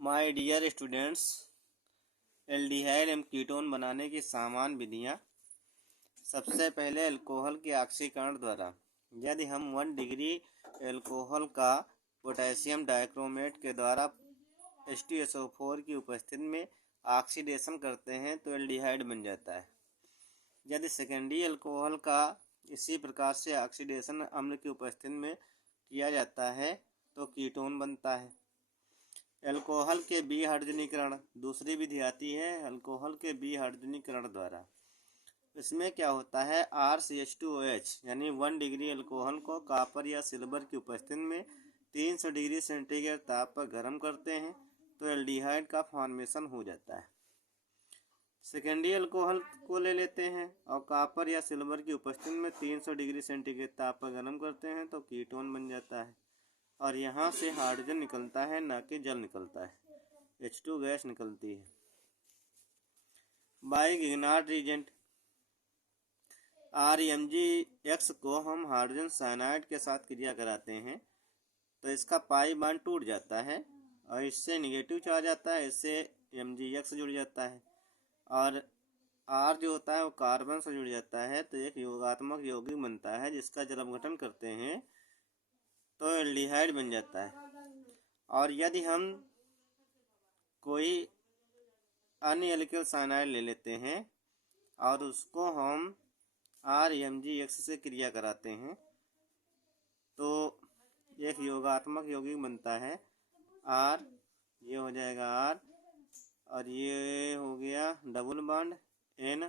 My dear students, aldehyde एवं ketone बनाने की सामान्य विधियाँ। सबसे पहले अल्कोहल के ऑक्सीकरण द्वारा यदि हम 1 डिग्री अल्कोहल का पोटेशियम डाइक्रोमेट के द्वारा H2SO4 की उपस्थिति में ऑक्सीडेशन करते हैं तो एल्डिहाइड बन जाता है। यदि सेकेंडरी अल्कोहल का इसी प्रकार से ऑक्सीडेशन अम्ल की उपस्थिति में किया जाता है तो कीटोन बनता है। अल्कोहल के विहाइड्रोजनीकरण दूसरी विधि आती है अल्कोहल के विहाइड्रोजनीकरण द्वारा। इसमें क्या होता है, RCH2OH यानी 1 डिग्री अल्कोहल को कॉपर या सिल्वर की उपस्थिति में 300 डिग्री सेंटीग्रेड ताप पर गर्म करते हैं तो एल्डिहाइड का फॉर्मेशन हो जाता है। सेकेंडरी अल्कोहल को ले लेते हैं और कॉपर या सिल्वर की उपस्थिति में 300 डिग्री सेंटीग्रेड ताप पर गर्म करते हैं तो कीटोन बन जाता है और यहाँ से हाइड्रोजन निकलता है, ना कि जल निकलता है, H2 गैस निकलती है। बाई गिग्नार्ड रिएजेंट RMgX को हम हाइड्रोजन साइनाइड के साथ क्रिया कराते हैं तो इसका पाई बॉन्ड टूट जाता है और इससे निगेटिव चार्ज आता है, इससे Mgx जुड़ जाता है और R जो होता है वो कार्बन से जुड़ जाता है तो एक योगात्मक यौगिक बनता है जिसका जल अपघटन करते हैं तो एल्डिहाइड बन जाता है। और यदि हम कोई अन्य एल्किल साइनाइड ले लेते हैं और उसको हम RMgX से क्रिया कराते हैं तो एक योगात्मक यौगिक बनता है R, ये हो जाएगा R और ये हो गया डबल बॉन्ड N,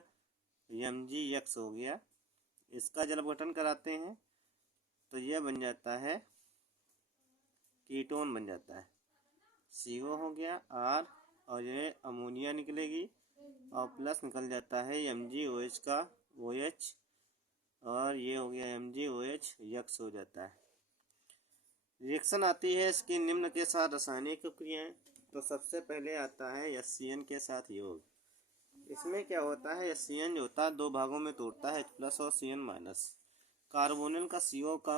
Mgx हो गया। इसका जल अपघटन कराते हैं तो यह बन जाता है कीटोन बन जाता है, CO हो गया R और ये अमोनिया निकलेगी और प्लस निकल जाता है MgOH का OH और ये हो गया MgOH यक्स हो जाता है। रिएक्शन आती है इसकी निम्न के साथ रासायनिक क्रियाएं। तो सबसे पहले आता है HCN के साथ योग। इसमें क्या होता है, HCN जो होता है 2 भागों में टूटता है, H+ और CN-। कार्बोनिल का CO का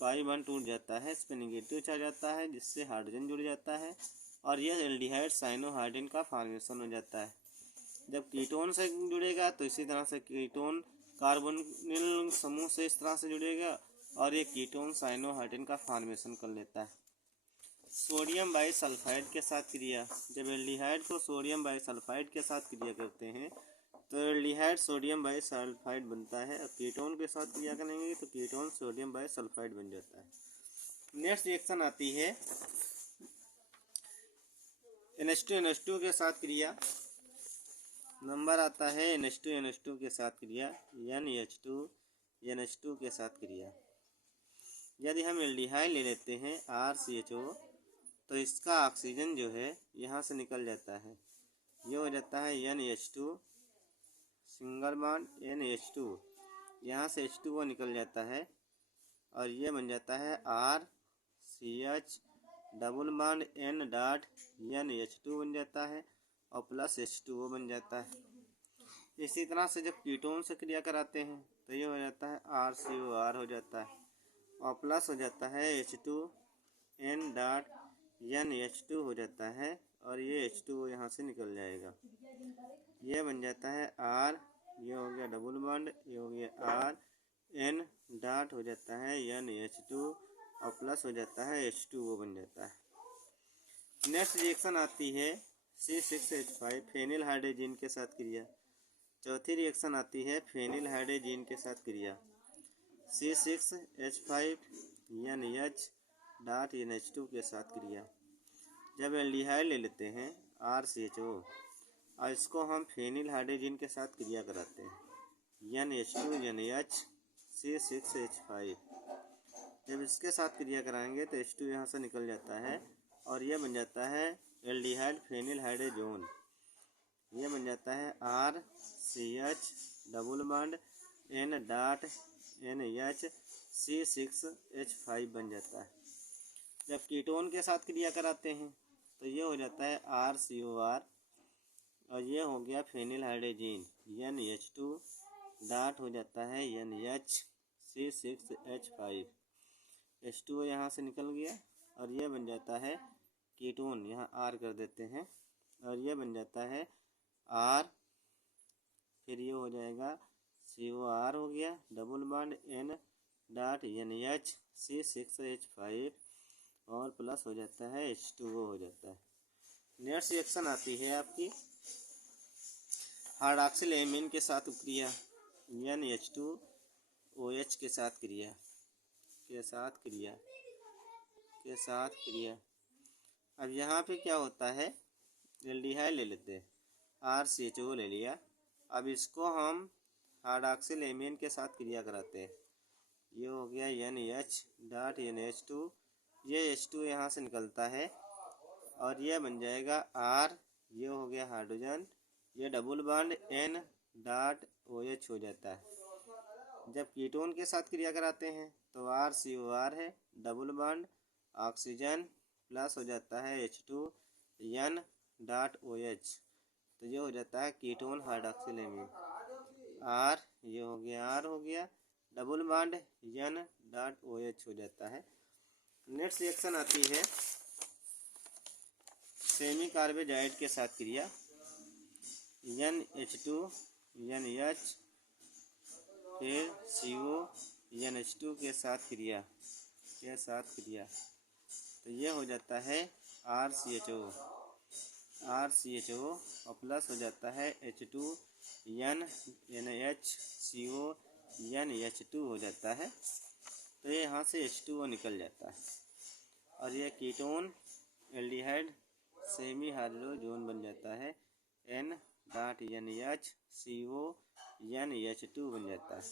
पाई बॉन्ड टूट जाता है, इस पर निगेटिव चार्ज आता है जिससे हाइड्रोजन जुड़ जाता है और यह एल्डिहाइड साइनोहाइड्रिन का फॉर्मेशन हो जाता है। जब कीटोन से जुड़ेगा तो इसी तरह से कीटोन कार्बोनिल समूह से इस तरह से जुड़ेगा और ये कीटोन साइनोहाइड्रिन का फॉर्मेशन कर लेता है। सोडियम बाइसल्फाइड के साथ क्रिया, जब एल्डिहाइड को सोडियम बाइसल्फाइड के साथ क्रिया करते हैं तो एल्डिहाइड सोडियम बाइसल्फाइड बनता है और कीटोन के साथ क्रिया करेंगे तो कीटोन सोडियम बाइसल्फाइड बन जाता है। नेक्स्ट रिएक्शन आती है NH2NH2 के साथ क्रिया। नंबर आता है NH2NH2 के साथ क्रिया, NH2NH2 के साथ क्रिया। यदि हम एल्डिहाइड ले लेते हैं RCHO तो इसका ऑक्सीजन जो है यहाँ से निकल जाता है, ये हो जाता है NH2 सिंगल बॉन्ड NH2, यहाँ से H2O निकल जाता है और ये बन जाता है RCH double bond N dot NH2 बन जाता है और प्लस H2O बन जाता है। इसी तरह से जब कीटोन से क्रिया कराते हैं तो ये हो जाता है RCOR हो जाता है और प्लस हो जाता है H2N डॉट NH2 हो जाता है और ये H2O यहाँ से निकल जाएगा, ये बन जाता है R, ये हो गया डबल बॉन्ड, ये हो गया R N डॉट हो जाता है NH2 और प्लस हो जाता है H2O बन जाता है। नेक्स्ट रिएक्शन आती है C6H5 फेनिल हाइड्रोजीन के साथ क्रिया। चौथी रिएक्शन आती है फेनिल हाइड्रोजीन के साथ क्रिया, C6H5 NH डॉट NH2 के साथ क्रिया। जब एल्डिहाइड ले लेते हैं RCHO और इसको हम फेनिल हाइड्रोजीन के साथ क्रिया कराते हैं NH2 NH C6H5। जब इसके साथ क्रिया कराएंगे तो H2 यहाँ से निकल जाता है और यह बन जाता है एल्डिहाइड फेनिल हाइड्रोजोन, ये बन जाता है RCH double bond N dot NH C6H5 बन जाता है। जब कीटोन के साथ क्रिया कराते हैं तो ये हो जाता है RCOR और ये हो गया फेनिल हाइड्रोजीन NH2 डॉट हो जाता है NH C6H5, H2O यहाँ से निकल गया और ये बन जाता है कीटोन यहाँ आर कर देते हैं और ये बन जाता है आर, फिर ये हो जाएगा COR हो गया, डबल बॉन्ड N.NH और प्लस हो जाता है H2O हो जाता है। नेक्स्ट रिएक्शन आती है आपकी हाइड्रॉक्सिल एमीन के साथ क्रिया, NH2OH के साथ क्रिया अब यहाँ पे क्या होता है, एल्डिहाइड ले लेते हैं, RCHO ले लिया। अब इसको हम हाइड्रॉक्सिल एमीन के साथ क्रिया कराते हैं। ये हो गया NH.NH2, ये H2 यहाँ से निकलता है और ये बन जाएगा R, ये हो गया हाइड्रोजन, ये डबल बॉन्ड N.OH हो जाता है। जब कीटोन के साथ क्रिया कराते हैं तो RCOR है, डबल बॉन्ड ऑक्सीजन प्लस हो जाता है H2N.OH, तो ये हो जाता है कीटोन हाइड्रॉक्सिल एमीन। R, ये हो गया डबल बॉन्ड N.OH हो जाता है। नेक्स्ट रिएक्शन आती है सेमी कार्बोजाइड के साथ क्रिया, NH2NH फिर CONH2 के साथ क्रिया तो ये हो जाता है RCHO और प्लस हो जाता है H2NNHCONH2 हो जाता है। तो ये यहाँ से H2O निकल जाता है और ये कीटोन एल्डिहाइड सेमी हाइड्रोजोन बन जाता है, N.NHCONH2 बन जाता है।